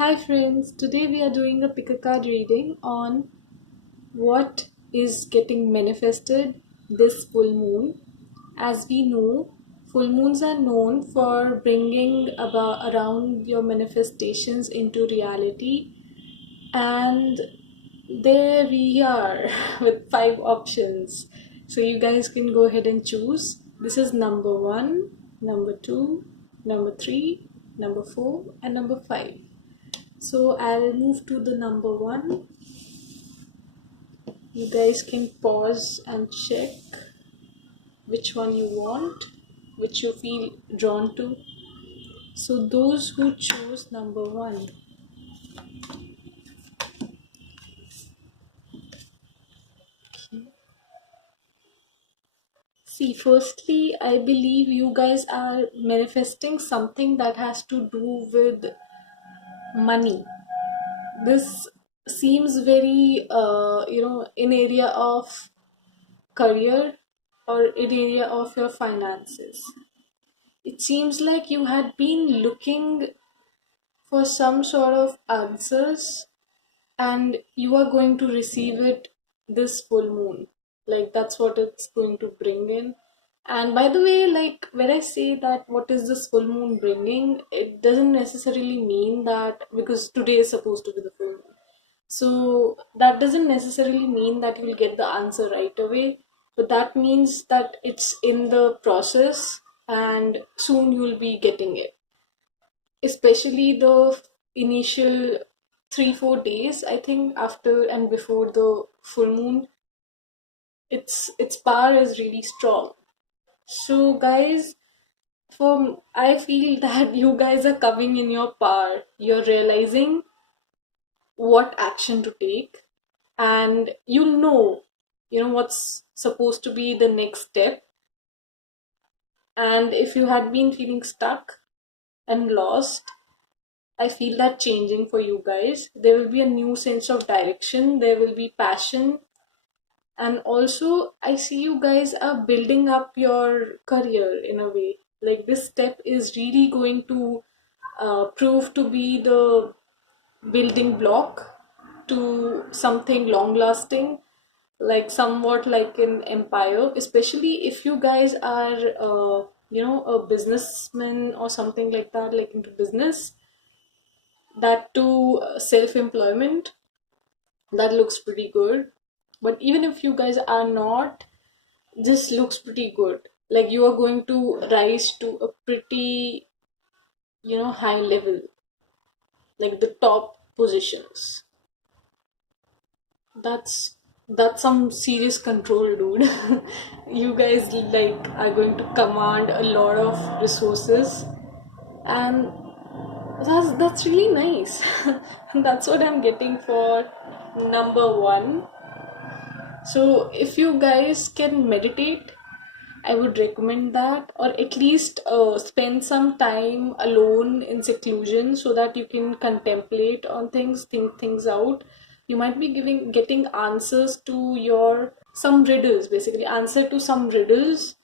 Hi friends, today we are doing a pick a card reading on what is getting manifested this full moon. As we know, full moons are known for bringing about around your manifestations into reality, and there we are with five options. So you guys can go ahead and choose. This is number 1, number 2, number 3, number 4 and number 5. So I'll move to the number 1. You guys can pause and check which one you want, which you feel drawn to. So those who choose number 1. See, firstly, I believe you guys are manifesting something that has to do with money. This seems very, in area of career or in area of your finances. It seems like you had been looking for some sort of answers and you are going to receive it this full moon. Like that's what it's going to bring in. And by the way, like when I say that what is this full moon bringing, it doesn't necessarily mean that because today is supposed to be the full moon. So that doesn't necessarily mean that you'll get the answer right away, but that means that it's in the process and soon you'll be getting it. Especially the initial 3-4 days, I think, after and before the full moon, its power is really strong. So guys, for I feel that you guys are coming in your power. You're realizing what action to take, and you know what's supposed to be the next step. And if you had been feeling stuck and lost, I feel that changing for you guys. There will be a new sense of direction, there will be passion, and also I see you guys are building up your career in a way. Like this step is really going to prove to be the building block to something long lasting, like somewhat like an empire, especially if you guys are a businessman or something like that, like into business, that too self-employment. That looks pretty good. But even if you guys are not, this looks pretty good. Like you are going to rise to a pretty high level, like the top positions. That's some serious control, dude. You guys like are going to command a lot of resources, and that's really nice. That's what I'm getting for number 1. So if you guys can meditate, I would recommend that, or at least spend some time alone in seclusion so that you can contemplate on things, think things out. You might be getting answers to your some riddles, basically answer to some riddles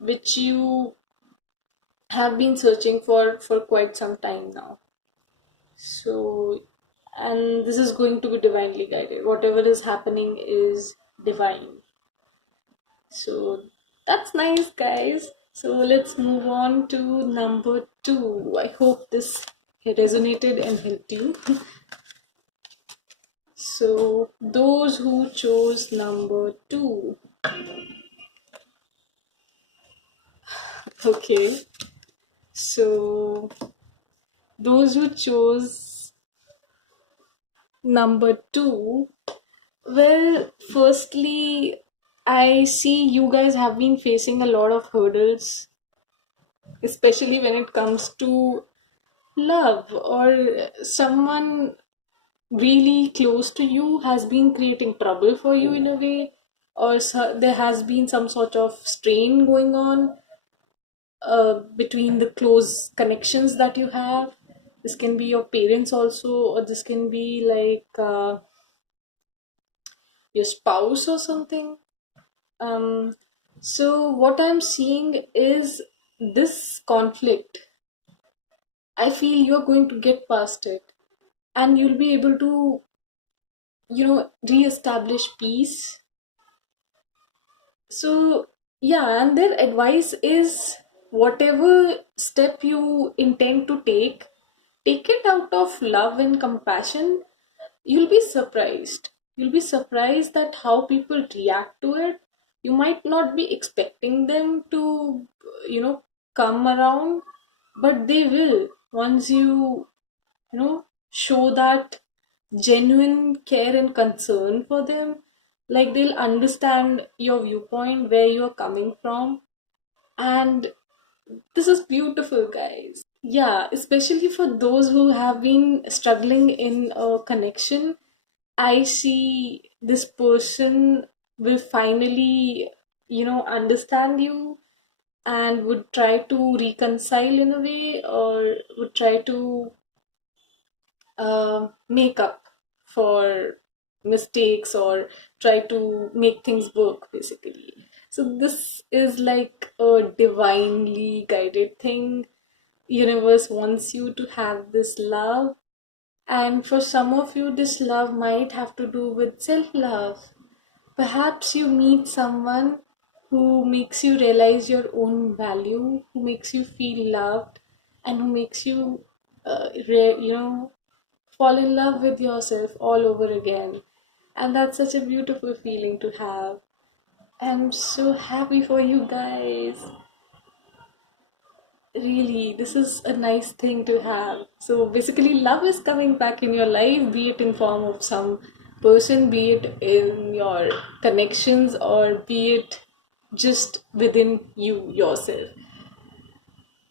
which you have been searching for quite some time now. So, and this is going to be divinely guided. Whatever is happening is divine. So that's nice, guys. So let's move on to number 2. I hope this resonated and helped you. So those who chose number 2. Okay. So those who chose number 2, well, firstly, I see you guys have been facing a lot of hurdles, especially when it comes to love, or someone really close to you has been creating trouble for you in a way, or there has been some sort of strain going on between the close connections that you have. This can be your parents also, or this can be like your spouse or something. So what I'm seeing is this conflict. I feel you're going to get past it. and you'll be able to, re-establish peace. So, yeah, and their advice is whatever step you intend to take it out of love and compassion. You'll be surprised. You'll be surprised that how people react to it. You might not be expecting them to, come around, but they will once show that genuine care and concern for them. Like they'll understand your viewpoint, where you're coming from, and this is beautiful, guys. Yeah, especially for those who have been struggling in a connection. I see this person will finally, understand you and would try to reconcile in a way, or would try to make up for mistakes, or try to make things work, basically. So this is like a divinely guided thing. Universe wants you to have this love, and for some of you this love might have to do with self-love. Perhaps you meet someone who makes you realize your own value, who makes you feel loved, and who makes you, fall in love with yourself all over again. And that's such a beautiful feeling to have. I'm so happy for you guys. Really, this is a nice thing to have. So basically, love is coming back in your life, be it in form of some person, be it in your connections, or be it just within you yourself.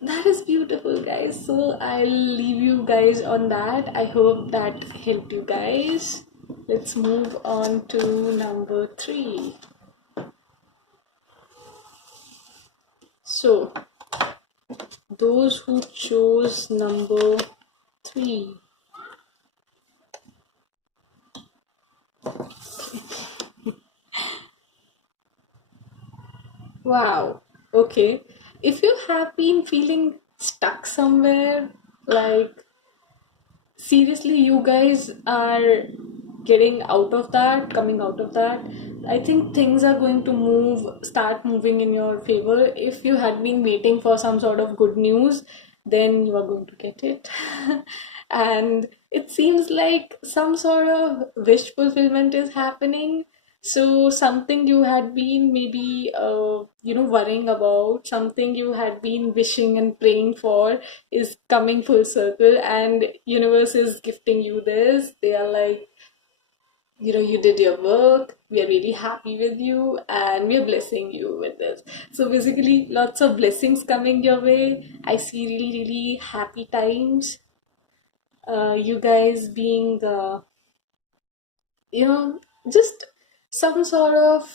That is beautiful, guys. So I'll leave you guys on that. I hope that helped you guys. Let's move on to number 3. So, those who chose number 3. Wow. Okay. If you have been feeling stuck somewhere, like seriously, you guys are getting out of that, coming out of that. I think things are going to start moving in your favor. If you had been waiting for some sort of good news, then you are going to get it. And it seems like some sort of wish fulfillment is happening. So something you had been maybe worrying about, something you had been wishing and praying for, is coming full circle, and universe is gifting you this. They are like, you did your work, we are really happy with you, and we are blessing you with this. So basically, lots of blessings coming your way. I see really, really happy times. You guys being you know just some sort of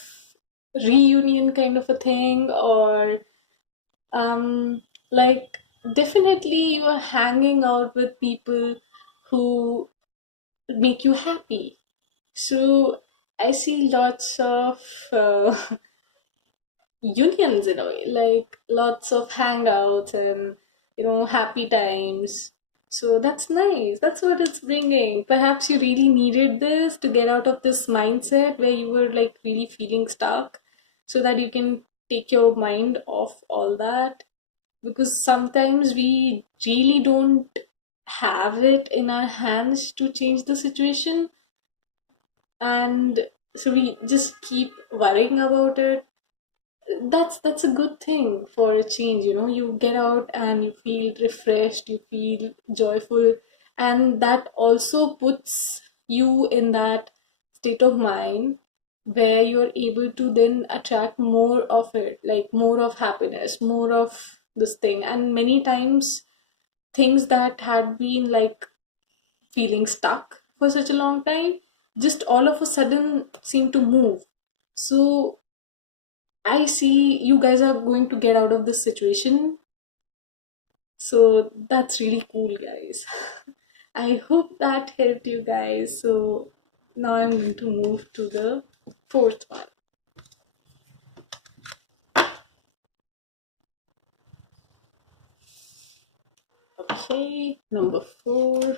reunion kind of a thing, or um like definitely you are hanging out with people who make you happy. So I see lots of uh, unions in a way, like lots of hangouts and happy times. So that's nice. That's what it's bringing. Perhaps you really needed this to get out of this mindset where you were like really feeling stuck, so that you can take your mind off all that. Because sometimes we really don't have it in our hands to change the situation, and so we just keep worrying about it. That's a good thing for a change. You get out and you feel refreshed, you feel joyful, and that also puts you in that state of mind where you're able to then attract more of it, like more of happiness, more of this thing. And many times things that had been like feeling stuck for such a long time just all of a sudden seem to move. So I see you guys are going to get out of this situation. So that's really cool, guys. I hope that helped you guys. So now I'm going to move to the 4th one. Okay, number 4.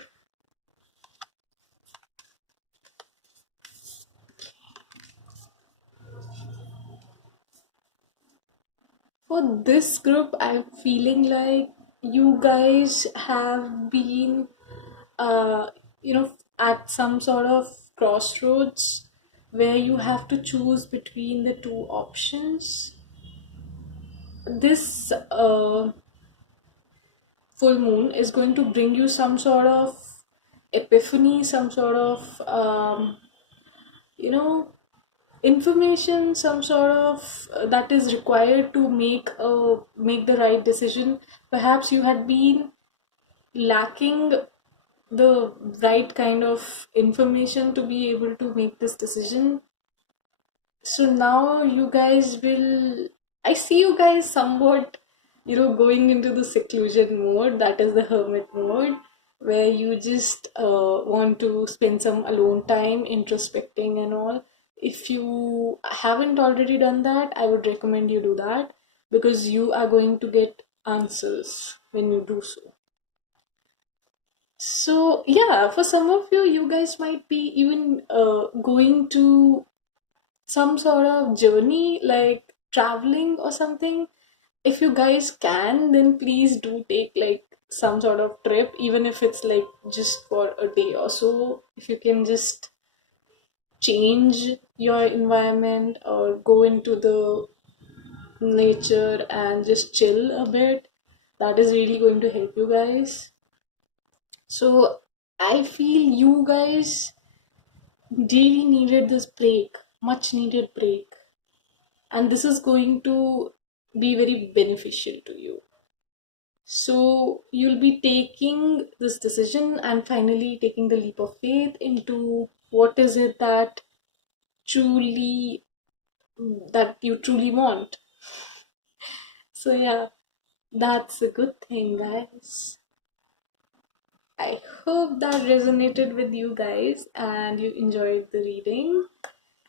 For this group, I'm feeling like you guys have been, uh, at some sort of crossroads where you have to choose between the two options. This full moon is going to bring you some sort of epiphany, some sort of, you know, information, some sort of that is required to make the right decision. Perhaps you had been lacking the right kind of information to be able to make this decision. So now you guys will, I see you guys somewhat, going into the seclusion mode, that is the hermit mode, where you just want to spend some alone time, introspecting and all. If you haven't already done that, I would recommend you do that because you are going to get answers when you do so. So, yeah, for some of you, you guys might be even going to some sort of journey like traveling or something. If you guys can, then please do take like some sort of trip, even if it's like just for a day or so. If you can just change your environment or go into the nature and just chill a bit, that is really going to help you guys. So I feel you guys really needed this break, much needed break, and this is going to be very beneficial to you. So you'll be taking this decision and finally taking the leap of faith into what is it truly that you truly want. So yeah, that's a good thing, guys. I hope that resonated with you guys and you enjoyed the reading.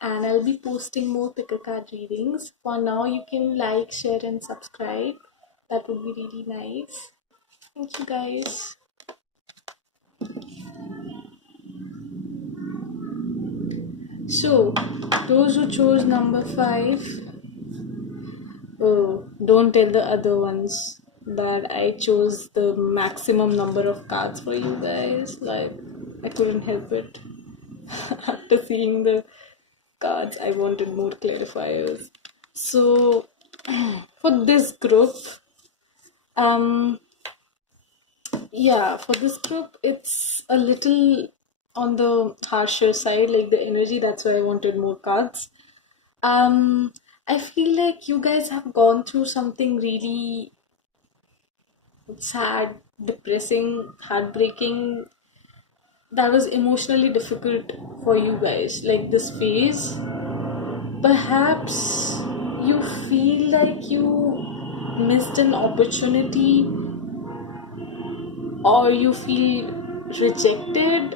And I'll be posting more pick a card readings. For now, you can like, share, and subscribe. That would be really nice. Thank you, guys. So, those who chose number 5, oh, don't tell the other ones that I chose the maximum number of cards for you guys. Like, I couldn't help it. After seeing the cards, I wanted more clarifiers. So, for this group, um, yeah, for this group, it's a little on the harsher side, like the energy. That's why I wanted more cards. Um, I feel like you guys have gone through something really sad, depressing, heartbreaking. That was emotionally difficult for you guys, like this phase. Perhaps you feel like you missed an opportunity or you feel rejected.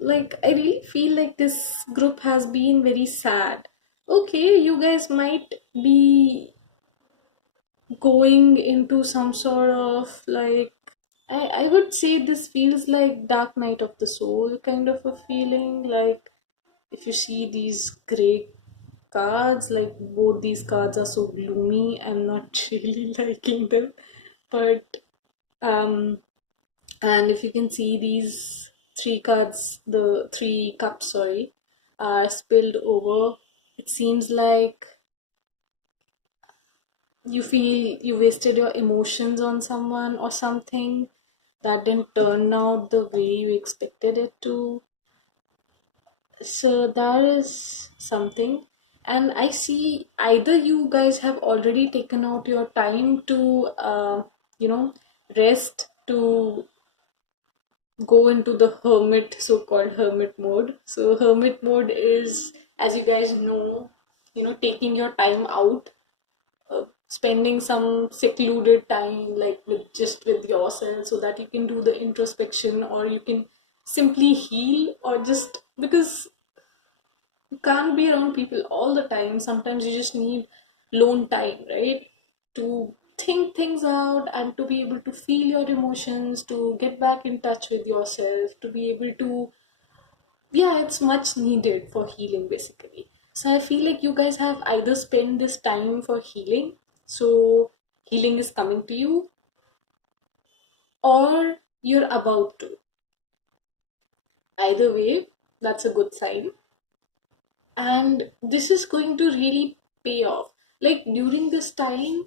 Like, I really feel like this group has been very sad. Okay, you guys might be going into some sort of like, I would say this feels like dark night of the soul kind of a feeling. Like, if you see these gray cards, like both these cards are so gloomy, I'm not really liking them. But um and if you can see these three cards, the three cups, sorry, are spilled over, it seems like you feel you wasted your emotions on someone or something that didn't turn out the way you expected it to. So that is something. And I see either you guys have already taken out your time to, rest, to go into the hermit, so-called hermit mode. So hermit mode is, as you guys know, taking your time out, spending some secluded time, like with yourself, so that you can do the introspection, or you can simply heal, or just because you can't be around people all the time. Sometimes you just need lone time, right? To think things out and to be able to feel your emotions, to get back in touch with yourself, to be able to, yeah, it's much needed for healing basically. So I feel like you guys have either spent this time for healing, so healing is coming to you, or you're about to. Either way, that's a good sign. And this is going to really pay off. Like during this time,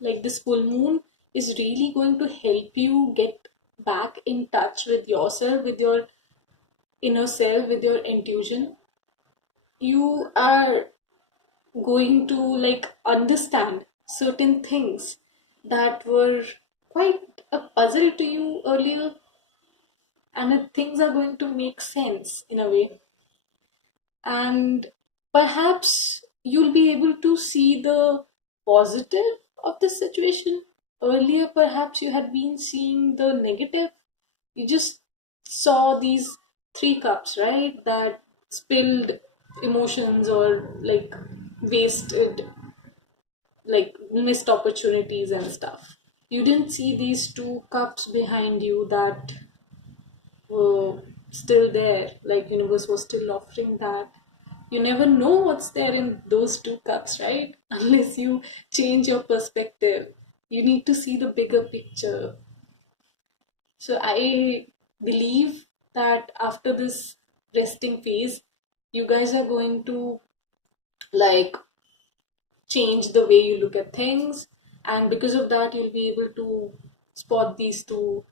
like this full moon is really going to help you get back in touch with yourself, with your inner self, with your intuition. You are going to like understand certain things that were quite a puzzle to you earlier, and things are going to make sense in a way. And perhaps you'll be able to see the positive of this situation. Earlier, perhaps you had been seeing the negative. You just saw these three cups, right? That spilled emotions or like wasted, like missed opportunities and stuff. You didn't see these two cups behind you that were still there, like universe was still offering that. You never know what's there in those two cups, right? Unless you change your perspective. You need to see the bigger picture. So I believe that after this resting phase, you guys are going to like change the way you look at things, and because of that you'll be able to spot these two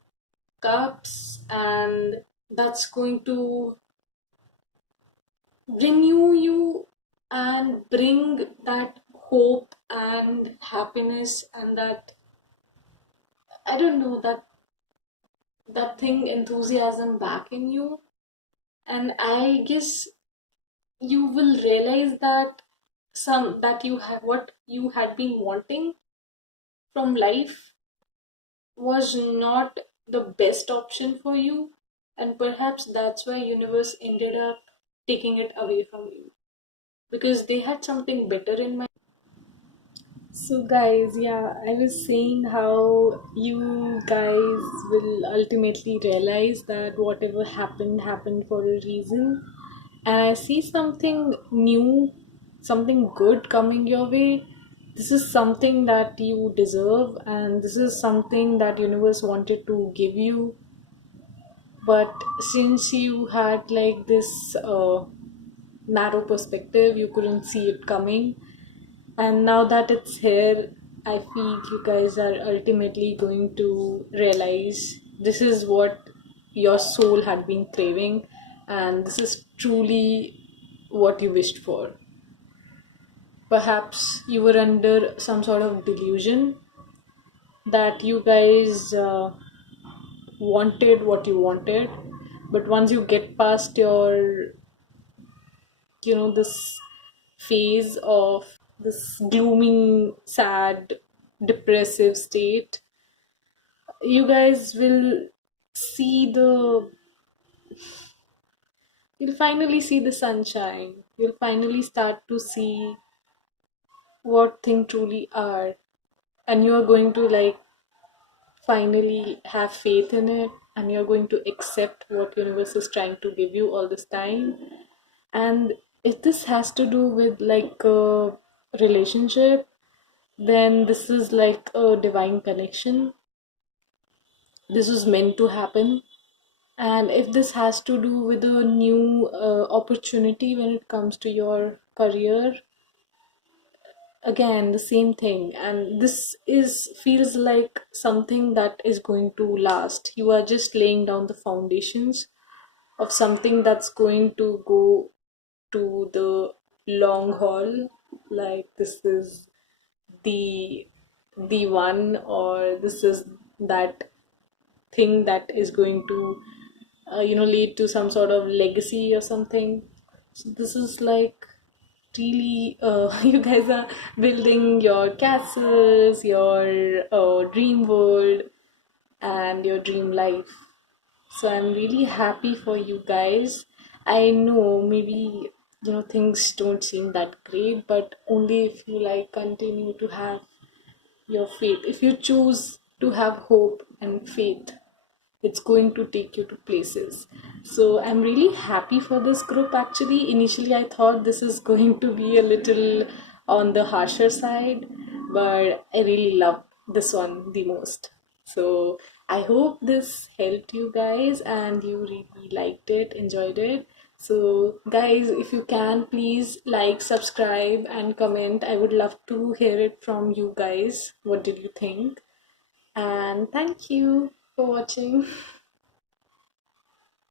cups, and that's going to renew you and bring that hope and happiness and that, I don't know, that thing, enthusiasm back in you. And I guess you will realize that some that you have what you had been wanting from life was not the best option for you, and perhaps that's why universe ended up taking it away from you, because they had something better in mind. So, guys, yeah, I was saying how you guys will ultimately realize that whatever happened happened for a reason. And I see something new, something good coming your way. This is something that you deserve, and this is something that universe wanted to give you. But since you had like this narrow perspective, you couldn't see it coming, and now that it's here, I feel you guys are ultimately going to realize this is what your soul had been craving, and this is truly what you wished for. Perhaps you were under some sort of delusion that you guys wanted what you wanted, but once you get past your, this phase of this gloomy, sad, depressive state, you guys will see the, you'll finally see the sunshine. You'll finally start to see what things truly are. And you're going to like finally have faith in it, and you're going to accept what universe is trying to give you all this time. And if this has to do with like a relationship, then this is like a divine connection. This was meant to happen. And if this has to do with a new opportunity when it comes to your career, again the same thing. And this is feels like something that is going to last. You are just laying down the foundations of something that's going to go to the long haul. Like this is the the one, or this is that thing that is going to lead to some sort of legacy or something. So this is like really you guys are building your castles, your dream world, and your dream life. So I'm really happy for you guys. I know maybe things don't seem that great, but only if you like continue to have your faith, if you choose to have hope and faith, it's going to take you to places. So I'm really happy for this group. Actually, initially I thought this is going to be a little on the harsher side, but I really love this one the most. So I hope this helped you guys and you really liked it, enjoyed it. So guys, if you can, please like, subscribe and comment. I would love to hear it from you guys. What did you think? And thank you for watching.